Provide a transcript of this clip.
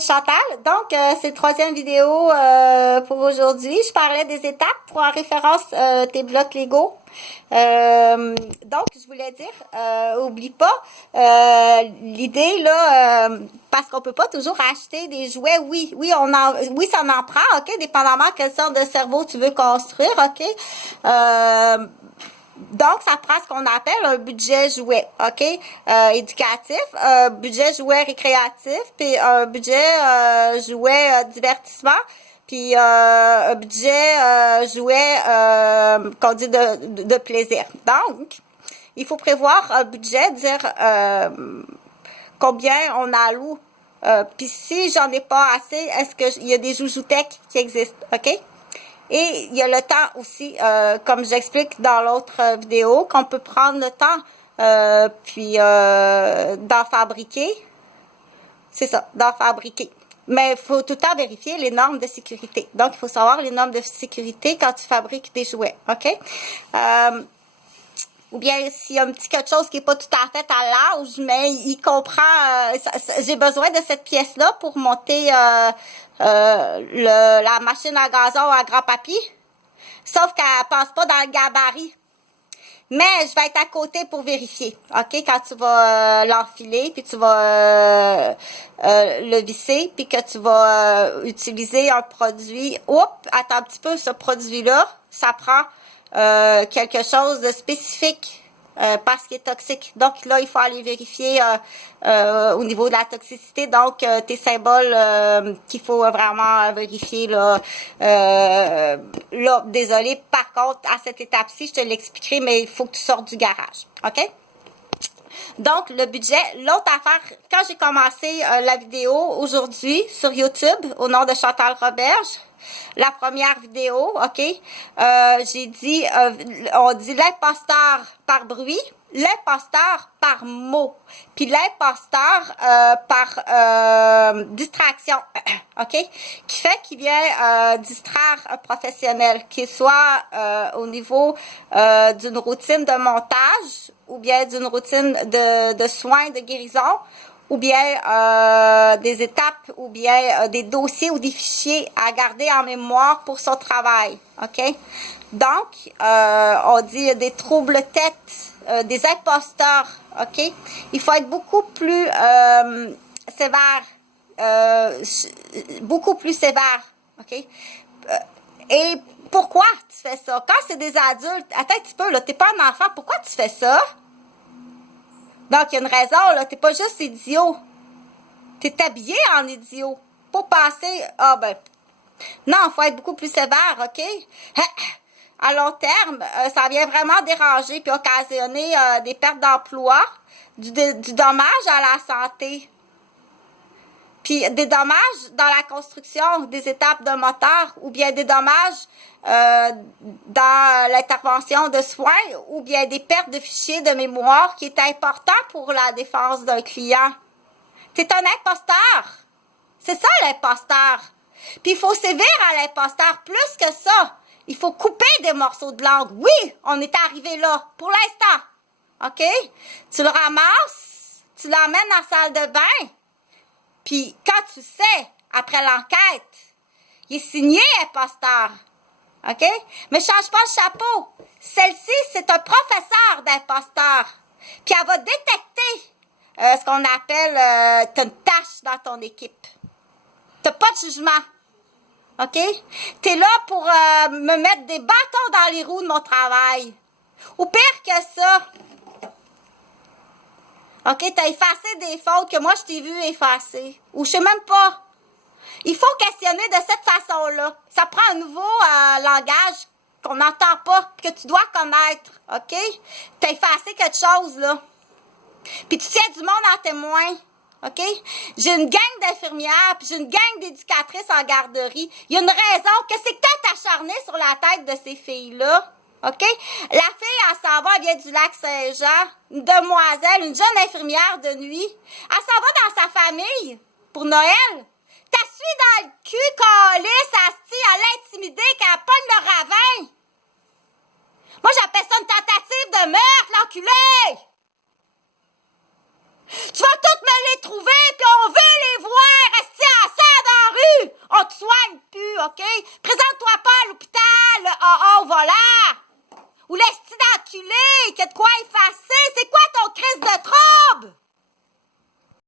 c'est Chantal. Donc, c'est le troisième vidéo pour aujourd'hui. Je parlais des étapes pour en référence tes blocs Lego. Donc, je voulais dire, oublie pas l'idée là, parce qu'on peut pas toujours acheter des jouets. Oui, ça en prend, ok, dépendamment quelle sorte de cerveau tu veux construire, ok. Donc, ça prend ce qu'on appelle un budget jouet, OK? Éducatif, un budget jouet récréatif, puis un budget jouet divertissement, puis un budget jouet qu'on dit de plaisir. Donc, il faut prévoir un budget, dire combien on alloue. Puis si j'en ai pas assez, est-ce qu'il y a des joujoutèques qui existent, OK? Et il y a le temps aussi, comme j'explique dans l'autre vidéo, qu'on peut prendre le temps, puis d'en fabriquer. C'est ça, d'en fabriquer. Mais il faut tout le temps vérifier les normes de sécurité. Donc, il faut savoir les normes de sécurité quand tu fabriques des jouets, OK? Ou bien s'il y a un petit quelque chose qui n'est pas tout à fait à l'âge, mais il comprend, j'ai besoin de cette pièce-là pour monter la machine à gazon à grand-papy. Sauf qu'elle passe pas dans le gabarit. Mais je vais être à côté pour vérifier, OK? Quand tu vas l'enfiler, puis tu vas le visser, puis que tu vas utiliser un produit. Oups, attends un petit peu, ce produit-là, ça prend quelque chose de spécifique parce qu'il est toxique. Donc là, il faut aller vérifier au niveau de la toxicité. Donc, tes symboles qu'il faut vraiment vérifier là. Là, désolé. Par contre, à cette étape-ci, je te l'expliquerai, mais il faut que tu sortes du garage. OK? Donc, le budget, l'autre affaire, quand j'ai commencé la vidéo aujourd'hui sur YouTube, au nom de Chantal Roberge, la première vidéo, OK, j'ai dit, on dit l'imposteur par bruit, l'imposteur par mot, puis l'imposteur par distraction, OK, qui fait qu'il vient distraire un professionnel, qu'il soit au niveau d'une routine de montage ou bien d'une routine de soins, de guérison, ou bien des étapes, ou bien des dossiers ou des fichiers à garder en mémoire pour son travail, OK? Donc, on dit des troubles tête, des imposteurs, OK? Il faut être beaucoup plus sévère, beaucoup plus sévère, OK? Et pourquoi tu fais ça? Quand c'est des adultes, attends un petit peu, là, t'es pas un enfant, pourquoi tu fais ça? Donc, il y a une raison, là. T'es pas juste idiot. T'es habillé en idiot. Pour passer, non, il faut être beaucoup plus sévère, OK? À long terme, ça vient vraiment déranger puis occasionner des pertes d'emploi, du dommage à la santé. Puis des dommages dans la construction des étapes de moteur ou bien des dommages dans l'intervention de soins ou bien des pertes de fichiers de mémoire qui est important pour la défense d'un client. T'es un imposteur. C'est ça l'imposteur. Puis il faut sévir à l'imposteur plus que ça. Il faut couper des morceaux de langue. Oui, on est arrivé là pour l'instant. OK? Tu le ramasses, tu l'emmènes dans la salle de bain. Puis, quand tu sais, après l'enquête, il est signé imposteur. OK? Mais change pas le chapeau. Celle-ci, c'est un professeur d'imposteur. Puis, elle va détecter ce qu'on appelle t'as une tâche dans ton équipe. T'as pas de jugement. OK? T'es là pour me mettre des bâtons dans les roues de mon travail. Ou pire que ça, OK, t'as effacé des fautes que moi, je t'ai vu effacer. Ou je sais même pas. Il faut questionner de cette façon-là. Ça prend un nouveau langage qu'on n'entend pas, que tu dois connaître. OK? T'as effacé quelque chose, là. Puis tu tiens du monde en témoin. OK? J'ai une gang d'infirmières, puis j'ai une gang d'éducatrices en garderie. Il y a une raison. Qu'est-ce que t'as acharné sur la tête de ces filles-là? OK? La fille, elle s'en va, elle vient du Lac-Saint-Jean. Une demoiselle, une jeune infirmière de nuit. Elle s'en va dans sa famille pour Noël. T'as su dans le cul, calisse, asti, à l'intimider, qu'elle pogne le ravin. Moi, j'appelle ça une tentative de meurtre, l'enculé. Tu vas toutes me les trouver, puis on veut les voir, asti, OK? Présente-toi pas à l'hôpital, oh, voilà! Ou l'esti d'enculé, que de quoi effacer!